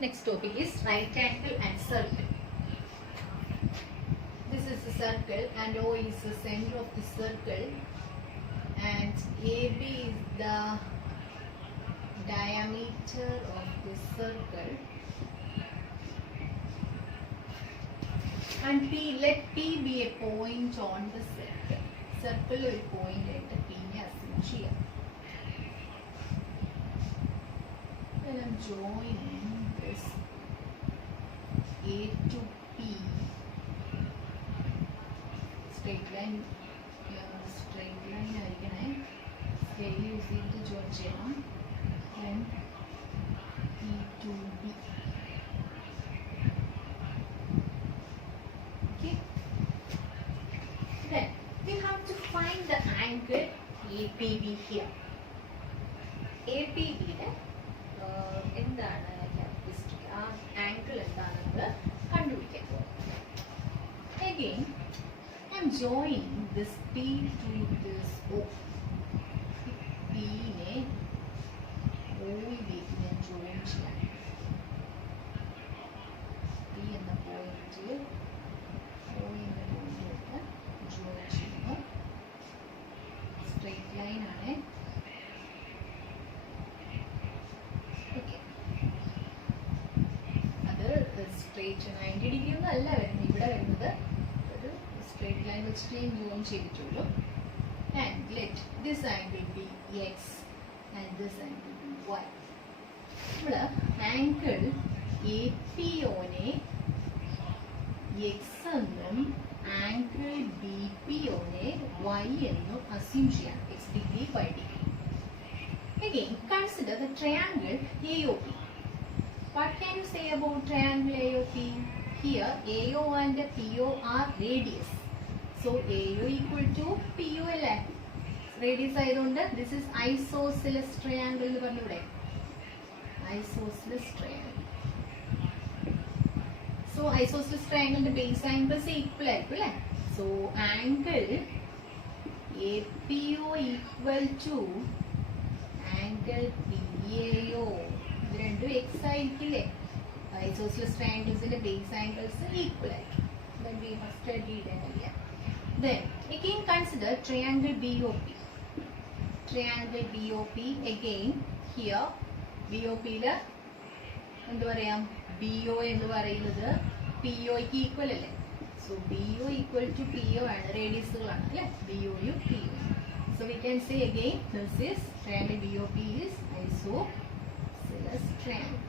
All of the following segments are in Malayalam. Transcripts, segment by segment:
Next topic is right angle and circle. This is a circle and O is the center of the circle and AB is the diameter of the circle and P, let P be a point on the circle. Circle ഒരു point ആയിട്ട് P നെ assume ചെയ്യാം. Then I'm joining this A to P straight line ആയിരിക്കണേ. Scale use ചെയ്തിട്ട് join ചെയ്യണം. Then E to B. Okay. Then we have to find the angle APB here. APB യുടെ എന്താണ് ക്യാരക്ടറിസ്റ്റിക്, ആ ആംഗിൾ എന്താണെന്ന് കണ്ടുപിടിക്കാൻ പോകുന്നത്. Again, I am joining this P to this O. P നെ O യിലേക്ക് ഞാൻ join ചെയ്യാം. P എന്ന പോയിന്റ് O എന്ന പോയിന്റിലേക്ക് join ചെയ്യുന്നു. സ്ട്രെയിറ്റ് ലൈൻ ആണ്. സ്ട്രേറ്റ് 90 ഡിഗ്രി ഒന്നും അല്ല വരുന്നത്, ഇവിടെ വരുന്നത് ഒരു സ്ട്രേറ്റ് ലൈൻ വെച്ചിട്ട് ഞാൻ ജോയിൻ ചെയ്തിട്ടുള്ളൂ. And let this angle B x and this angle B y. നമ്മൾ angle A P one x എന്നും angle B P one y എന്നും അസ്യൂം ചെയ്യാം. X degree y degree. Again, consider the triangle AOP. What can you say about triangle AOP? Here AO and PO are radius. So AO equal to PO അല്ലേ? Radius ആയതുകൊണ്ട് this is isosceles triangle എന്ന് പറഞ്ഞൂടെ? Isosceles triangle. So isosceles triangle ന്റെ base angles equal ആയിരിക്കും അല്ലേ? So angle APO equal to angle PAO. ഇത് രണ്ടും എക്സ് ആയിരിക്കില്ലേ? ഐസോസിലസ് ട്രയാങ്കിൾസിന്റെ ബേസ് ആംഗിൾസ് ഈക്വൽ ആയിരിക്കും. Then we have studied earlier. Then again consider triangle BOP. Triangle BOP again here BOP ല് എന്ത് പറയാം? BO എന്ന് പറയുന്നത് PO ക്ക് ഈക്വൽ അല്ലേ? So BO equal to PO ആണ്, റേഡിയസുകളാണ് അല്ലേ? BO യും PO. So we can say again this is triangle BOP is isosceles triangle.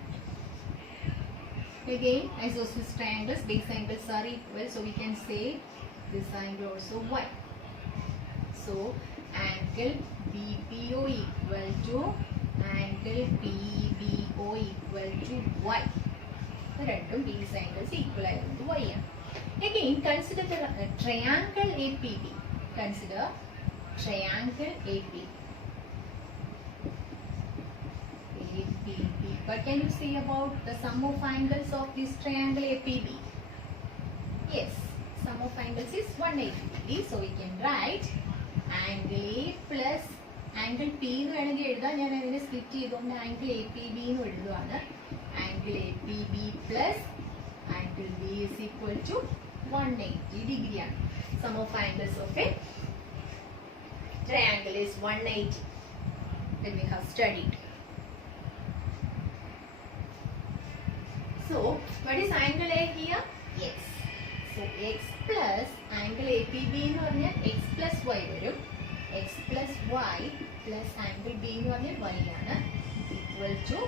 Again isosceles triangles base angles are equal, so we can say this angle also y. So angle BPO equal to angle PBO equal to y. The രണ്ടും base angles equal ആയതുകൊണ്ട് y ആണ്. Again consider the triangle APB. Consider triangle APB. What can you say about the sum of angles of this triangle APB? Yes, sum of angles is 180 degrees. So we can write angle A plus angle P എന്ന് വേണമെങ്കിൽ എഴുതാം. ഞാൻ അതിനെ സ്പ്ലിറ്റ് ചെയ്തുകൊണ്ട് ആംഗിൾ APB എന്ന് എഴുതുവാണ്. Angle APB plus angle B is equal to 180 degree ആണ്. Sum of angles of a triangle is 180 that we have studied. So what is angle A here? X. So x plus angle APB എന്ന് പറഞ്ഞാൽ x plus y വരും. x plus y plus angle B എന്ന് പറഞ്ഞാൽ y ആണ്, equal to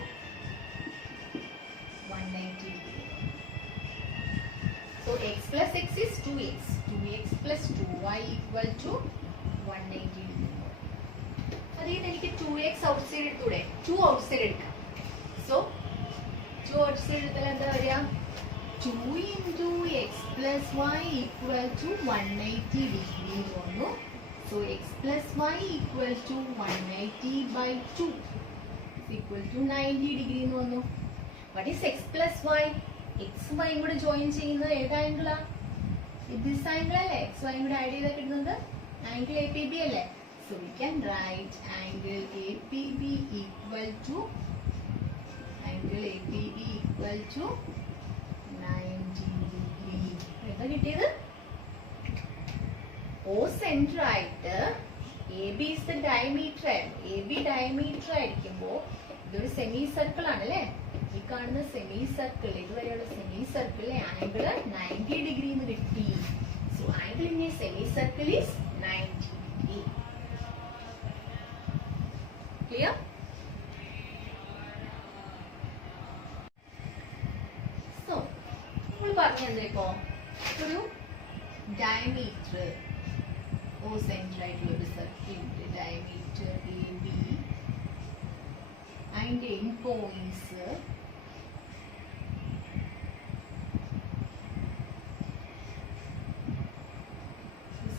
190 degree. So x plus x is 2x. 2x plus 2y equal to 180 degree. അതിന് എനിക്ക് 2x outside എടുത്തൂടെ? 2 outside എടുക്കാം. So 2 outside എടുത്താൽ എന്താ വരിക? 2 into x plus y equal to 180 degree എന്ന് വന്നു. So x plus y equal to 180 by 2 is equal to 90 degree എന്ന് വന്നു. What is x plus y? x y കൂടെ ജോയിൻ ചെയ്യുന്നത് ഏത് ആംഗിളാ? ദിസ് ആംഗിൾ അല്ലേ? x y കൂടെ ആഡ് ചെയ്താൽ കിട്ടുന്നത് ആംഗിൾ APB അല്ലേ? So we can write angle APB equal to angle APB equal equal to 90 degree. എന്താ കിട്ടിയത്? ഓ സെന്റർ ആയിട്ട് A B is the diameter ആയിരുന്നു. എ ബി ഡയമീറ്റർ ആയിരിക്കുമ്പോൾ ഇതൊരു സെമി സർക്കിൾ ആണല്ലേ. ഈ കാണുന്ന സെമി സർക്കിൾ, ഇതുവരെയുള്ള സെമി സർക്കിളിലെ ആംഗിൾ 90 ഡിഗ്രി എന്ന് കിട്ടി. So angle in a semicircle is 90 degree. Clear? So നമ്മൾ പറഞ്ഞെന്താ ഇപ്പോ ഒരു ഡയമീറ്റർ ഓ സെന്റർ ആയിട്ടുള്ള ഒരു സർക്കിളിന്റെ ഡയമീറ്റർ എ ബി, അതിന്റെ എൻഡ് പോയിന്റ്സ്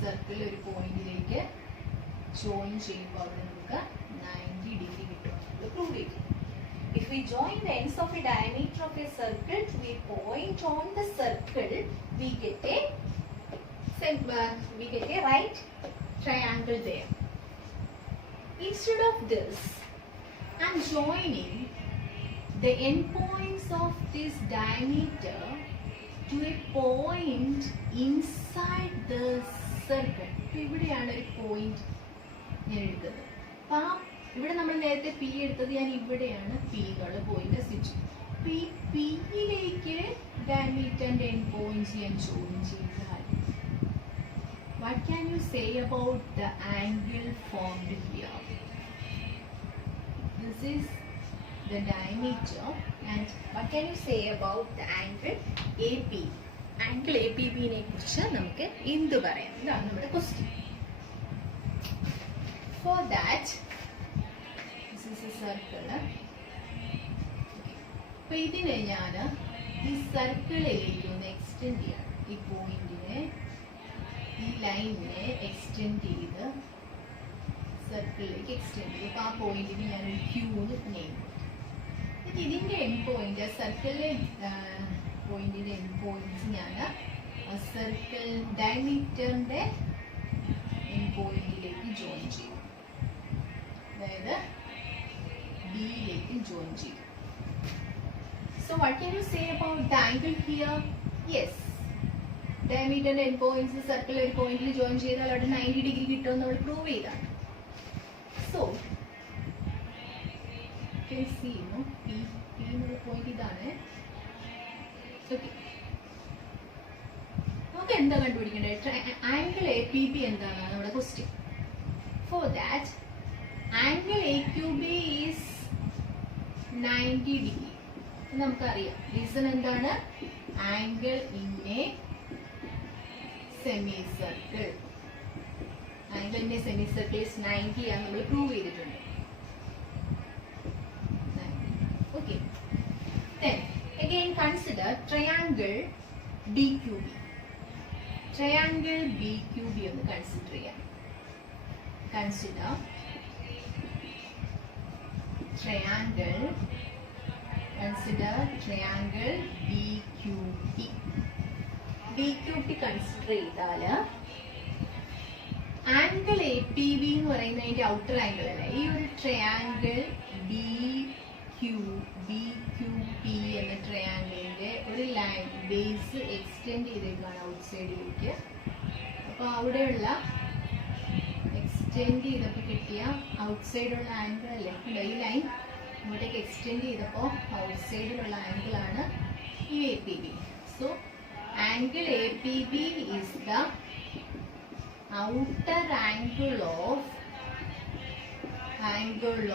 സർക്കിൾ ഒരു പോയിന്റിലേക്ക് ജോയിൻ ചെയ്യുമ്പോൾ അവിടെ നമുക്ക് 90 ഡിഗ്രി കിട്ടും. പ്രൂവ് ചെയ്തു. If we join the ends of a diameter of a circle to a point on the circle, we get a right triangle there. Instead of this, I'm joining the endpoints of this diameter to a point inside the circle. ഇവിടെയാണ് ഒരു പോയിന്റ് ഞാൻ എടുക്കുന്നത്. അപ്പൊ ഇവിടെ നമ്മൾ നേരത്തെ പി എടുത്തത് ഞാൻ ഇവിടെയാണ് പി എന്നുള്ള പോയിന്റ് വെച്ചു. ഈ പിയിലേക്ക് ഡയമീറ്ററിന്റെ എൻഡ് പോയിന്റ്സ് ഞാൻ ജോയിൻ ചെയ്താൽ what can you say about the angle formed here? This is the diameter, and what can you say about the angle AP? Angle APB നെ കുറിച്ച് നമുക്ക് എന്ത് പറയാം? ഇതാണ് നമ്മുടെ question. For that, this is a circle. അപ്പോൾ ഇതിനെ ഞാൻ ഈ സർക്കിളിലേക്ക് ഒന്ന് എക്സ്റ്റെൻഡ് ചെയ്യണം. ഈ പോയിന്റിനെ, ഈ ലൈനിനെ എക്സ്റ്റെൻഡ് ചെയ്ത് സർക്കിളിലേക്ക് എക്സ്റ്റെൻഡ് ചെയ്ത് അപ്പോൾ ആ പോയിന്റിന് ഞാനൊരു ക്യൂ എന്ന് നെയിം കൊടുത്തു. എന്നിട്ട് ഇതിൻ്റെ എൻഡ് പോയിന്റ്, സർക്കിളിലെ പോയിന്റിന്റെ എൻഡ് പോയിന്റ്സ് ഞാൻ സർക്കിൾ ഡയമീറ്ററിന്റെ എൻഡ് പോയിന്റിലേക്ക് ജോയിൻ ചെയ്തു. അതായത് ബിയിലേക്ക് ജോയിൻ ചെയ്തു. So what can you say about the angle here? Yes, diameter end points circle ഒരു പോയിന്റിൽ ജോയിൻ ചെയ്താൽ അവിടെ 90 ഡിഗ്രി കിട്ടുമെന്ന് നമ്മൾ പ്രൂവ് ചെയ്താണ്. So can see no p എന്നുള്ള പോയിന്റ് ഇതാണ്. ഓക്കെ, നമുക്ക് എന്താ കണ്ടുപിടിക്കേണ്ടത്? ആംഗിൾ എ പി ബി എന്താണ് നമ്മുടെ question. For that angle A Q B is 90 degree. നമുക്കറിയാം റീസൺ എന്താണ്? Angle in a semi circle, angle in a semicircle is 90 ആണ് നമ്മൾ പ്രൂവ് ചെയ്തിട്ടുണ്ട്. Okay, then again consider triangle BQB. Triangle BQB ഒന്ന് കൺസിഡർ ചെയ്യാം. Consider triangle BQB. BQB consider ചെയ്താൽ ആംഗിൾ എ പി ബി എന്ന് പറയുന്നത് അതിന്റെ ഔട്ടർ ആംഗിൾ അല്ല. ഈ ഒരു ട്രയാംഗിൾ BQP എന്ന ട്രയാംഗിളിന്റെ ഒരു ലൈൻ ബേസ് എക്സ്റ്റെൻഡ് ചെയ്തേക്കാണ് ഔട്ട് സൈഡിലേക്ക്. അപ്പോൾ അവിടെയുള്ള എക്സ്റ്റെൻഡ് ചെയ്തപ്പോൾ കിട്ടിയ ഔട്ട് സൈഡുള്ള ആംഗിൾ അല്ലേ ഈ ലൈൻ ഇങ്ങോട്ടേക്ക് എക്സ്റ്റെൻഡ് ചെയ്തപ്പോൾ ഔട്ട് സൈഡിലുള്ള ആംഗിളാണ് ഈ A P B. So angle A P B is the outer angle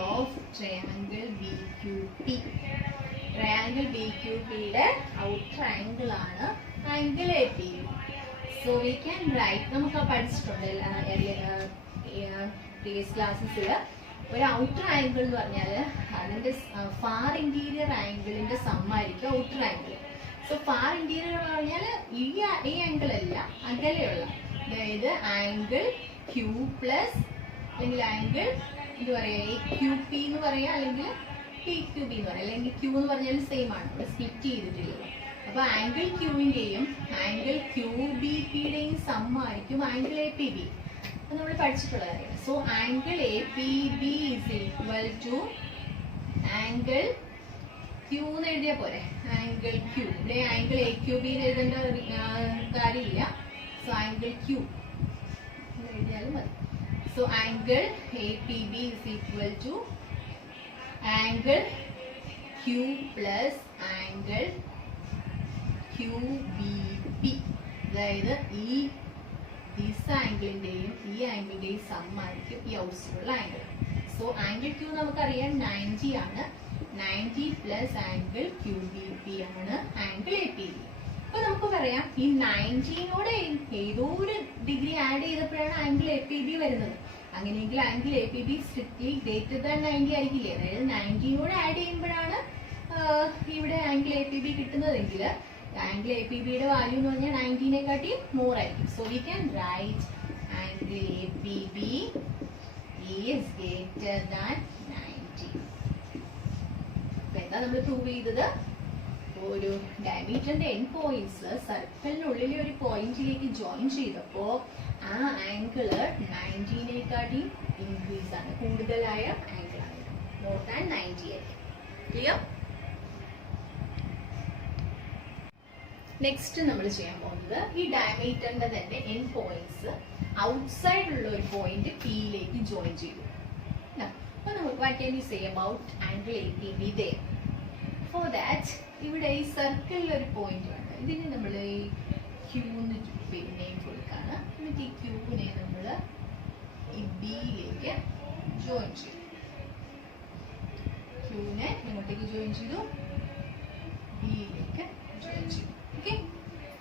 of triangle BQP. ട്രയാംഗിൾ BQPയുടെ ഔട്ടർ ആംഗിൾ ആണ് angle APB. So we can write, നമുക്ക് പഠിച്ചിട്ടുണ്ട് പ്രീവിയസ് ക്ലാസ്സസിൽ. ഒരു ഔട്ടർ ആംഗിൾ എന്ന് പറഞ്ഞാൽ അതിന്റെ ഫാർ ഇന്റീരിയർ ആംഗിളിന്റെ സമ്മായിരിക്കും outer angle. So far interior എന്ന് പറഞ്ഞാൽ ഈ ആംഗിൾ അല്ല, അകലെയുള്ള, അതായത് ആംഗിൾ ക്യൂ പ്ലസ് അല്ലെങ്കിൽ ആംഗിൾ എന്താ പറയാ AQP എന്ന് പറയാം, അല്ലെങ്കിൽ PQB എന്ന് പറയാം, അല്ലെങ്കിൽ ക്യൂ എന്ന് പറഞ്ഞാൽ സെയിം ആണ്, ഇവിടെ സ്പ്ലിറ്റ് ചെയ്തിട്ടില്ലല്ലോ. അപ്പൊ ആംഗിൾ ക്യൂവിന്റെയും ആംഗിൾ QBPയുടെയും സമ്മായിരിക്കും ആംഗിൾ APB. അത് നമ്മൾ പഠിച്ചിട്ടുള്ള കാര്യമാണ്. So angle APB is equal to angle Q എന്ന് എഴുതിയാൽ പോരെ, ആംഗിൾ ക്യൂ. ഇവിടെ ആംഗിൾ എ ക്യൂ ബി എഴുതേണ്ട കാര്യമില്ല. സോ ആംഗിൾ ക്യൂ എഴുതിയാലും മതി. So angle A P B is equal to angle Q plus angle Q B P. അതായത് ഈ ആംഗിളിന്റെയും ഈ ആംഗിളിന്റെയും സമ്മായിരിക്കും ഈ ഔട്ട്സൈഡിലുള്ള ആംഗിൾ. സോ ആംഗിൾ ക്യൂ നമുക്കറിയാം 90 ആണ്. 90 plus angle Q B P ആണ് ആംഗിൾ എ പി ബി. അപ്പൊ നമുക്ക് പറയാം ഈ 90നോട് ഏതോ ഒരു ഡിഗ്രി ആഡ് ചെയ്തപ്പോഴാണ് ആംഗിൾ എ പി ബി വരുന്നത്. അങ്ങനെയെങ്കിൽ angle A P B strictly greater than 90 ആയിരിക്കില്ലേ? അതായത് 90നോട് ആഡ് ചെയ്യുമ്പോഴാണ് ഇവിടെ ആംഗിൾ എ പി ബി കിട്ടുന്നതെങ്കിൽ ആംഗിൾ എ പി ബിയുടെ വാല്യൂ എന്ന് പറഞ്ഞാൽ 90നെക്കാട്ടി മോർ ആയിരിക്കും. So we can write angle A P B is greater than 90. അപ്പൊ എന്താ നമ്മൾ പ്രൂവ് ചെയ്തത്? ഒരു ഡയമീറ്ററിന്റെ എൻ പോയിന്റ്സ് സർക്കിളിനുള്ളിലെ ഒരു പോയിന്റിലേക്ക് ജോയിൻ ചെയ്തപ്പോ ആ ആംഗിള് 90നെക്കാട്ടി ഇൻക്രീസ് ആണ്, കൂടുതലായ ആംഗിൾ ആണ്, മോർ ദാൻ 90 ആയിരിക്കും. ക്ലിയർ? നെക്സ്റ്റ് നമ്മൾ ചെയ്യാൻ പോകുന്നത് ഈ ഡയമീറ്ററിന്റെ തന്നെ എൻ പോയിന്റ്സ് ഔട്ട്സൈഡ് ഉള്ള ഒരു പോയിന്റ് പിയിലേക്ക് ജോയിൻ ചെയ്തു. അപ്പൊ നമുക്ക് what can you say about angle A P B they? For that ഇവിടെ ഈ സർക്കിളിൽ ഒരു പോയിന്റ് വേണം. ഇതിന് നമ്മൾ ഈ ക്യൂന്ന് നെയിം കൊടുക്കാണ്. എന്നിട്ട് ഈ ക്യൂവിനെ നമ്മൾ ഈ ബിയിലേക്ക് ജോയിൻ ചെയ്തു. ക്യൂവിനെ ഇങ്ങോട്ടേക്ക് ജോയിൻ ചെയ്തു, ബിയിലേക്ക് ജോയിൻ ചെയ്തു. Okay,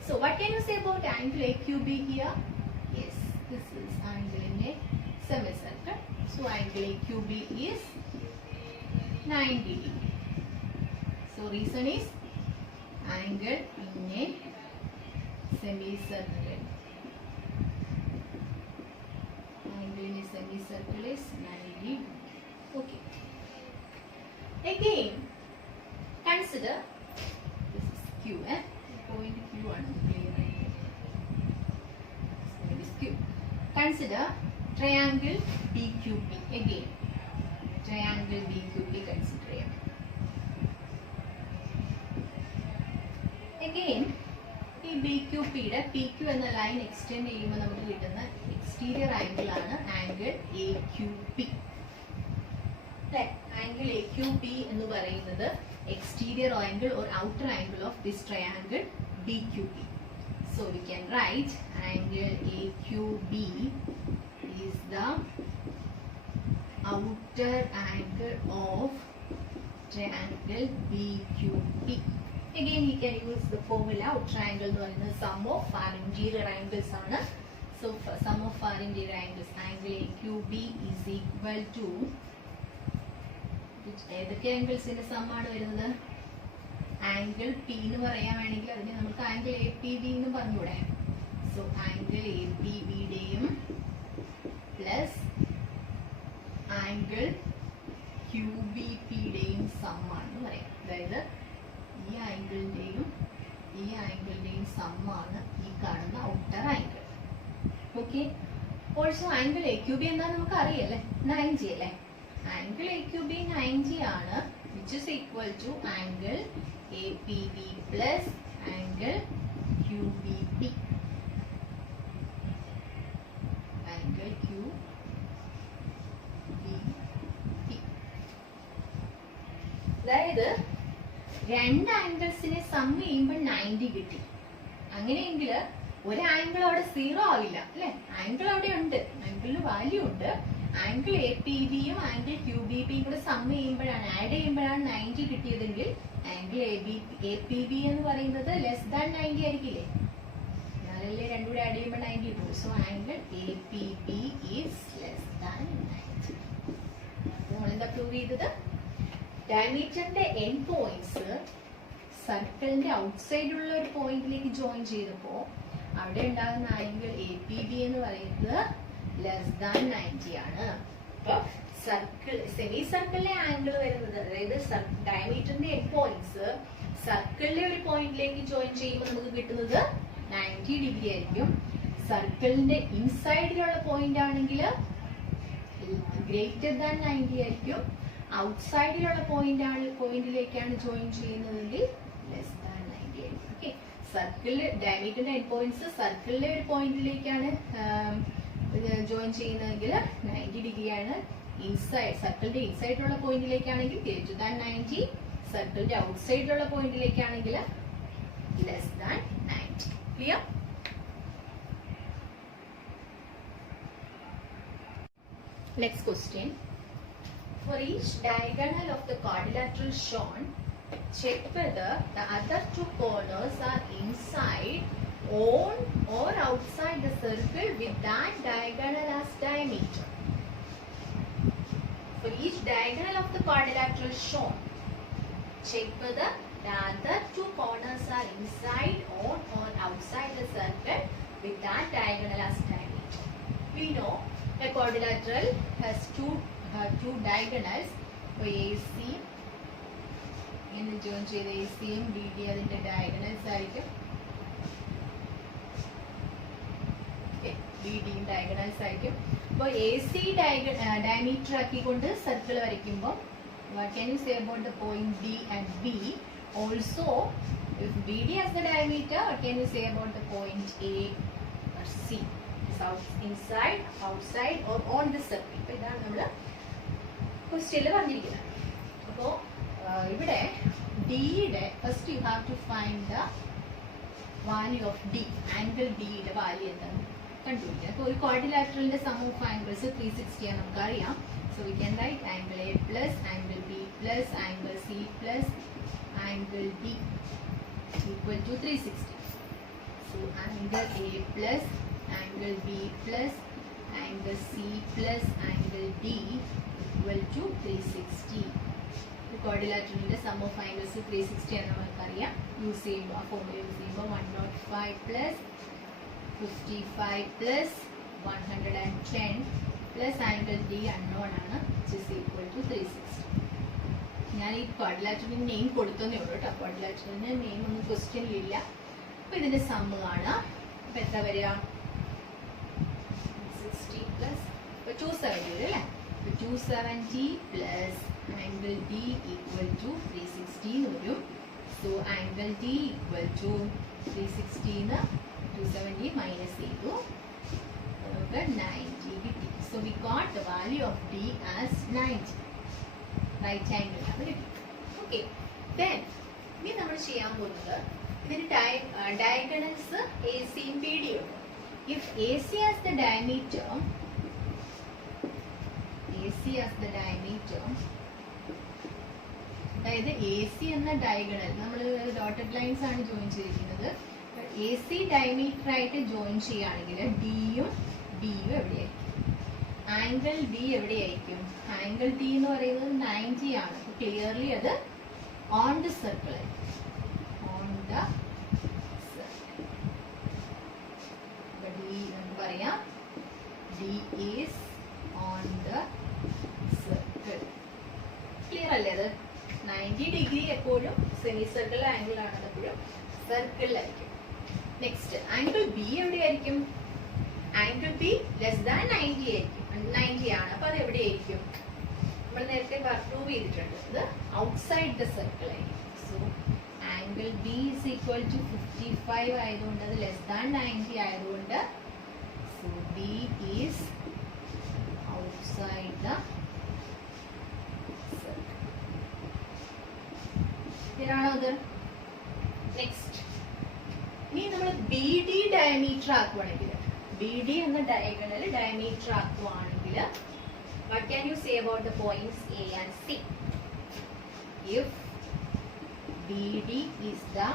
so what can you say about angle AQB here? Yes, this is angle in a semicircle. So angle AQB is 90 degree. So reason is angle in a semicircle. Angle in a semicircle is 90 degree. Okay. Again, consider this is Q. Point Q ആണ്. Consider triangle BQP. Again, triangle BQP consider ചെയ്യാം. Again, ഈ BQPയുടെ PQ എന്ന ലൈൻ എക്സ്റ്റെൻഡ് ചെയ്യുമ്പോൾ നമുക്ക് കിട്ടുന്ന എക്സ്റ്റീരിയർ ആംഗിൾ ആണ് ആംഗിൾ AQP. അല്ലെ? ആംഗിൾ AQP എന്ന് പറയുന്നത് exterior angle or outer angle of this triangle BQP. So we can write angle AQB is the outer angle of triangle BQP. Again we can use the formula of triangle എന്ന് പറയുന്നത് sum of our interior angles ആണ്. So sum of our interior angles, angle AQB is equal to ഏതൊക്കെ ആംഗിൾസിന്റെ സം ആണ് വരുന്നത്? ആംഗിൾ പി എന്ന് പറയാൻ വേണമെങ്കിൽ അതിനെ നമുക്ക് ആംഗിൾ എ പി ബി എന്ന് പറഞ്ഞൂടെ? സോ ആംഗിൾ എ പി ബിയുടെയും പ്ലസ് ആംഗിൾ ക്യൂ ബി പിയുടെയും സം ആണെന്ന് പറയാം. അതായത് ഈ ആംഗിളിന്റെയും സം ആണ് ഈ കാണുന്ന outer angle. Okay. Also angle A Q B എന്താ നമുക്ക് അറിയല്ലേ? 90 അല്ലേ? ആംഗിൾ AQB 90 ആണ്, which is equal to angle APB plus angle QBP. Angle QBP. അതായത് രണ്ട് ആംഗിൾസിനെ സം ചെയ്യുമ്പോൾ 90 കിട്ടി. അങ്ങനെയെങ്കിൽ ഒരു ആംഗിൾ അവിടെ 0 ആവില്ല അല്ലെ? ആംഗിൾ അവിടെ ഉണ്ട്, ആംഗിളിന് വാല്യൂ ഉണ്ട്. ആംഗിൾ എ പി ബിയും ആംഗിൾ ക്യൂ ബി പിയും കൂടെ സം ചെയ്യുമ്പോഴാണ്, ആഡ് ചെയ്യുമ്പോഴാണ് 90 കിട്ടിയതെങ്കിൽ ആംഗിൾ എ പി ബി എന്ന് പറയുന്നത് ലെസ് ദാൻ 90 ആയിരിക്കില്ലേ? എന്നാലല്ലേ രണ്ടും കൂടെ ആഡ് ചെയ്യുമ്പോൾ 90 കിട്ടും. So angle A P B is less than 90. നമ്മളെന്താ പ്രൂവ് ചെയ്തത്? ഡയമീറ്ററിന്റെ എൻ പോയിന്റ്സ് സർക്കിളിന്റെ ഔട്ട്സൈഡുള്ള ഒരു പോയിന്റിലേക്ക് ജോയിൻ ചെയ്തപ്പോൾ അവിടെ ഉണ്ടാകുന്ന ആംഗിൾ എ പി ബി എന്ന് പറയുന്നത് ലെസ് ദാൻ 90 ആണ്. അപ്പൊ സർക്കിൾ സെമി സർക്കിളിലെ ആംഗിൾ വരുന്നത്, അതായത് ഡയമീറ്ററിന്റെ എൻ പോയിന്റ്സ് സർക്കിളിലെ ഒരു പോയിന്റിലേക്ക് ജോയിൻ ചെയ്യുമ്പോൾ നമുക്ക് കിട്ടുന്നത് 90 ഡിഗ്രി ആയിരിക്കും. സർക്കിളിന്റെ ഇൻസൈഡിലുള്ള പോയിന്റ് ആണെങ്കിൽ ഗ്രേറ്റർ ദാൻ 90 ആയിരിക്കും. ഔട്ട്സൈഡിലുള്ള പോയിന്റിലേക്കാണ് ജോയിൻ ചെയ്യുന്നതെങ്കിൽ ലെസ് ദാൻ 90 ആയിരിക്കും. ഓക്കെ, സർക്കിളിൽ ഡയമീറ്ററിന്റെ എൻഡ് പോയിന്റ്സ് സർക്കിളിലെ ഒരു പോയിന്റിലേക്കാണ് ജോയിൻ ചെയ്യുന്നതെങ്കിൽ 90 ഡിഗ്രി ആണ്. ഇൻസൈഡ് സർക്കിളിന്റെ ഇൻസൈഡിലുള്ള പോയിന്റിലേക്കാണെങ്കിൽ ഗ്രേറ്റർ ദാൻ 90, സർക്കിളിന്റെ ഔട്ട്സൈഡിലുള്ള പോയിന്റിലേക്കാണെങ്കിൽ less than 90. Clear? Next question. For each diagonal of the quadrilateral shown, check whether the other two corners are inside, on or outside the circle with that diagonal as diameter. For each diagonal of the quadrilateral shown, check whether the other two corners are inside, on or outside the circle with that diagonal as diameter. We know a quadrilateral has two diagonals. AC in join ചെയ്ത ACയും BD അതിന്റെ diagonals ആയിരിക്കും. BDയും diagonals ആയിരിക്കും. അപ്പോൾ AC diameter ആക്കിക്കൊണ്ട് സർക്കിൾ വരയ്ക്കുമ്പോൾ what can you say about the point D and B? Also, if BD has the diameter, what can you say about the point A or C? Inside, outside or on the circle. അപ്പോൾ ഇതാണ് നമ്മൾ ക്വസ്റ്റ്യനിൽ പറഞ്ഞിരിക്കുന്നത്. അപ്പോൾ ഇവിടെ ഡിയുടെ first you have to find the value of D. Angle ഡിയുടെ വാല്യൂ എന്താണ് കണ്ടുപിടിക്കുക. അപ്പോൾ ഒരു ക്വാഡ്രിലാറ്ററലിന്റെ സം ഓഫ് ആംഗിൾസ് 360 ആണ് നമുക്കറിയാം. So we can write angle A plus angle B plus angle C plus angle D equal to 360. So angle A plus angle B plus angle C plus angle D equal to 360. The quadrilateral sum of angles 360 ആണ് നമുക്കറിയാം. യൂസ് ചെയ്യുമ്പോൾ ആ ഫോർമുല യൂസ് ചെയ്യുമ്പോൾ 105 plus 55 plus 110 plus angle D unknown ആണ്, which is equal to 360. ഞാൻ ഈ ക്വാഡ്രിലാറ്ററലിന് നെയിം കൊടുത്തതേ ഉള്ളൂ കേട്ടോ. ക്വാഡ്രിലാറ്ററലിന് നെയിം ഒന്നും ക്വസ്റ്റ്യനിലില്ല. അപ്പോൾ ഇതിന്റെ സമ്മ് കാണാം. അപ്പോൾ എത്ര വരിക? 270 അല്ലേ? 270 plus angle D equal to 360 എന്ന് വരും. So angle D equal to 360 270 minus ചെയ്തു നമുക്ക് 90 കിട്ടി. So we got the value of D as 90. Right angle ആണ് കിട്ടി. ഓക്കെ, ദെൻ ഇനി നമ്മൾ ചെയ്യാൻ പോകുന്നത് ഇതിന് ഡയഗണൽസ് എ സിയും ബി ഡിയും ഉണ്ട്. If AC has the diameter, അതായത് AC എന്ന ഡയഗണൽ നമ്മൾ ഡോട്ടഡ് ലൈൻസ് ആണ് ജോയിൻ ചെയ്തിരിക്കുന്നത്. AC ഡയമീറ്റർ ആയിട്ട് ജോയിൻ ചെയ്യുകയാണെങ്കിൽ ഡിയും ബിയും എവിടെയായിരിക്കും? ആംഗിൾ ബി എവിടെയായിരിക്കും? ആംഗിൾ ഡി എന്ന് പറയുന്നത് 90 ആണ്. ക്ലിയർലി അത് ഓൺ ദ സർക്കിൾ ആയിരിക്കും. ഓൺ ദ പറയാം D is on the circle. ക്ലിയർ അല്ലേ? അത് 90 ഡിഗ്രി എപ്പോഴും സെമി സർക്കിൾ ആംഗിൾ ആണ്, എപ്പോഴും സർക്കിളിലായിരിക്കും. നെക്സ്റ്റ് ആംഗിൾ ബി എവിടെയായിരിക്കും? ആംഗിൾ ബി ലെസ് ദാൻ 90 ആയിരിക്കും. 90 ആണ്. അപ്പൊ അത് എവിടെയായിരിക്കും? നമ്മൾ നേരത്തെ പ്രൂവ് ചെയ്തിട്ടുണ്ട്. ഇത് ഔട്ട്സൈഡ് ദ സർക്കിൾ ആയിരിക്കും. So angle B is equal to 55 ആയതുകൊണ്ട് അത് ലെസ് ദാൻ 90 ആയതുകൊണ്ട് so B is outside the circle. ഇതാണോ ഇത്? നെക്സ്റ്റ് ഇനി നമ്മൾ ബി ഡി ഡയമീറ്റർ ആക്കുവാണെങ്കിൽ, ബി ഡി എന്ന ഡയഗണൽ ഡയമീറ്റർ ആക്കുവാണെങ്കിൽ what can you say about the points A and C? If BD is the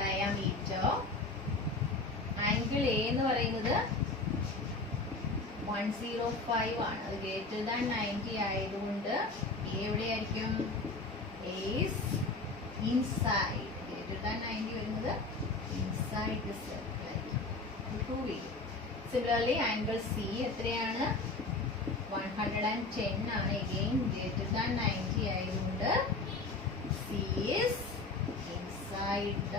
diameter, angle A എന്ന് പറയുന്നത് 105 ആണ്. അത് ഗ്രേറ്റർ ദാൻ 90 ആയതുകൊണ്ട് എ എവിടെയായിരിക്കും? A is inside. Greater than 90 വരുന്നത് ഇൻസൈഡ് ദ സർക്കിൾ ആയിരിക്കും. പ്രൂവ് ചെയ്യും. സിമിലർലി ആംഗിൾ സി എത്രയാണ്? 110 ആണ്. അഗെയിൻ ഗ്രേറ്റർ ദാൻ 90 ആയതുകൊണ്ട് C is inside the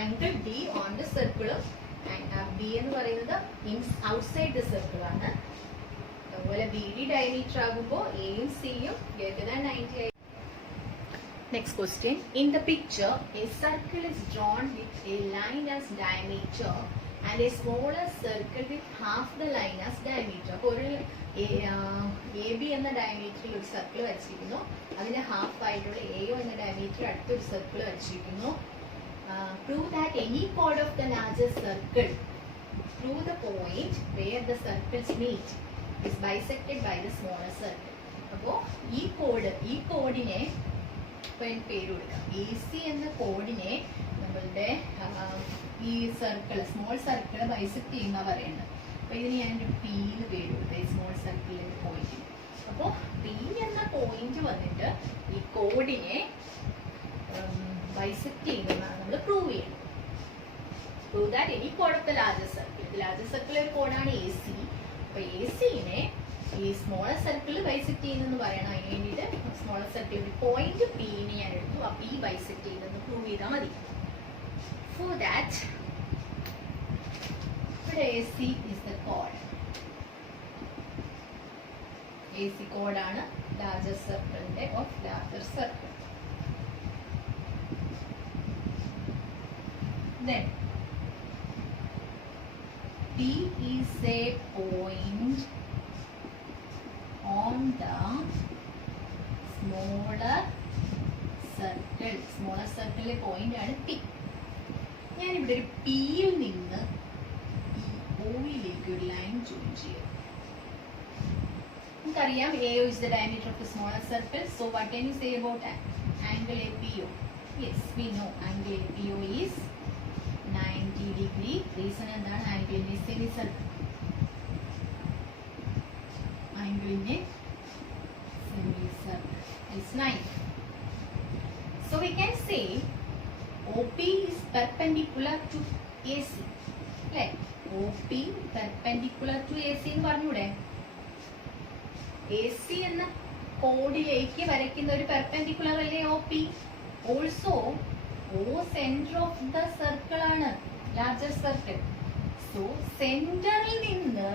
angle D on the സർക്കിളും ബി എന്ന് പറയുന്നത് ഔട്ട്സൈഡ് ദ സർക്കിൾ ആണ്. അതുപോലെ ബി ഡി ഡയമീറ്റർ ആകുമ്പോൾ എയും സിയും ഗ്രേറ്റർ ദാൻ 90 ആയി. Next question. In the picture, a circle is drawn with a line as diameter and a smaller circle with half the line as diameter. അപ്പോൾ ഒരു എ ബി എന്ന ഡയമീറ്ററിൽ ഒരു സർക്കിൾ വരച്ചിരിക്കുന്നു, അതിന് ഹാഫ് ആയിട്ടുള്ള എയോ എന്ന ഡയമീറ്റർ അടുത്തൊരു circle വരച്ചിരിക്കുന്നു. Prove that any chord of the larger circle through the point where the circles meet is bisected by the smaller circle. അപ്പോൾ ഈ കോഡിനെ പേര് കൊടുക്കാം. എ സി എന്ന കോഡിനെ നമ്മളുടെ ഈ സർക്കിൾ സ്മോൾ സർക്കിൾ ബൈസെക്ട് ചെയ്യുന്ന പറയുന്നത്. അപ്പോൾ ഇതിന് ഞാനൊരു പി എന്ന് പേര് കൊടുക്കാം, ഈ സ്മോൾ സർക്കിളിൻ്റെ പോയിന്റ്. അപ്പോൾ പി എന്ന പോയിന്റ് വന്നിട്ട് ഈ കോഡിനെ ബൈസെക്ട് ചെയ്യുന്നതാണ് നമ്മൾ പ്രൂവ് ചെയ്യുന്നത്. Prove that any code of the larger circle. ഇത് ലാർജർ സർക്കിളിലെ ഒരു കോഡാണ് എ സി. അപ്പോൾ എ സിനെ ഈ സ്മോളർ സർക്കിൾ ബൈസെക്ട് ചെയ്യുന്നെന്ന് പറയണം. അതിന് വേണ്ടിയിട്ട് സ്മോളർ സർക്കിൾ ഒരു പോയിന്റ് പിനെ ഞാൻ എടുത്തു, ആ പി ബൈസെക്ട് ചെയ്തെന്ന് പ്രൂവ് ചെയ്താൽ മതി. ഫോർ ദാറ്റ് ഇവിടെ A C is the code. A C കോഡാണ് ലാർജർ സർക്കിളിന്റെ of larger circle. Then P is a point on the smaller circle. Smaller circle point ആണ് P. ഞാനിവിടെ ഒരു പിയിൽ നിന്ന് ഈ ഓയിലേക്ക് ഒരു ലൈൻ ജോയിൻ ചെയ്യാം. നമുക്കറിയാം AO is the diameter of the smaller circle. So what can you say about angle APO? Yes, we know angle APO is 90 degree. Reason എന്താണ്? Angle in a semi circle. Angle in a semi circle is 90. So we can say OP is perpendicular to AC. അല്ലേ? OP perpendicular to AC എന്ന് പറഞ്ഞൂടെ? AC എന്ന കോഡിലേക്ക് വരയ്ക്കുന്ന ഒരു പെർപെൻഡിക്കുലർ അല്ലേ OP? Also O centre of the circle ആണ് ലാർജർ സർക്കിൾ. സോ സെന്ററിൽ നിന്ന്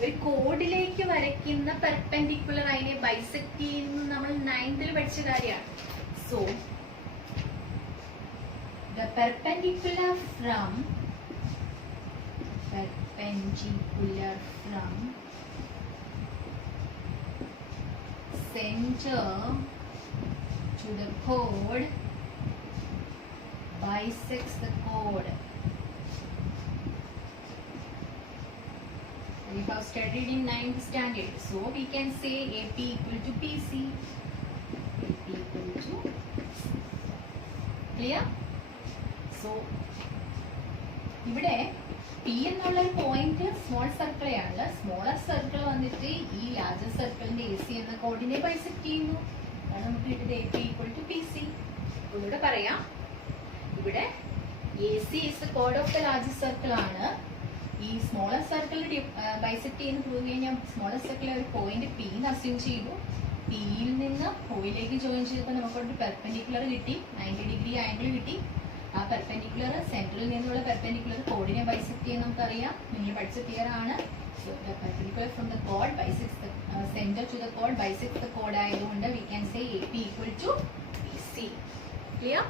ഒരു കോഡിലേക്ക് വരയ്ക്കുന്ന പെർപെൻഡിക്കുലർ അതിനെ ബൈസെക്ട് ചെയ്യുന്ന നമ്മൾ 9th പഠിച്ച കാര്യമാണ്. So the perpendicular from center to the chord bisects the chord. We have studied in 9th standard. So we can say AP equal to PC. AP equal to clear? So ഇവിടെ P എന്നുള്ള ഒരു പോയിന്റ് സ്മോൾ സർക്കിളെയാണ്. സ്മോളർ സർക്കിൾ വന്നിട്ട് ഈ ലാർജർ സർക്കിളിന്റെ AC എന്ന കോഡിനെ ബൈസെക്ട് ചെയ്യുന്നു. അതാണ് നമുക്ക് കിട്ടിയത് AP equal to PC. ഒന്നുകൂടെ പറയാം, ഇവിടെ AC is the chord of the larger circle ആണ്. ഈ സ്മോളർ സർക്കിൾ ബൈസെക്ട് ചെയ്യുന്ന പ്രൂവ് ചെയ്യാൻ ഞാൻ സ്മോളർ സർക്കിളിലെ ഒരു പോയിന്റ് P എന്ന് അസ്യൂം ചെയ്തു. Pയിൽ നിന്ന് ഓയിലേക്ക് ജോയിൻ ചെയ്തപ്പോൾ നമുക്കൊരു പെർപെൻഡിക്കുലർ കിട്ടി, 90 ഡിഗ്രി ആംഗിൾ കിട്ടി. ആ പെർപെൻഡിക്കുലർ സെന്ററിൽ നിന്നുള്ള പെർപെൻഡിക്കുലർ കോഡിനെ ബൈസെക്ട് ചെയ്യാൻ നമുക്കറിയാം, നിങ്ങൾ പഠിച്ച ക്ലിയർ ആണ്. So the perpendicular from the chord bisects the center to the chord bisects the chord ആയതുകൊണ്ട് we can say AP equal to PC. Clear?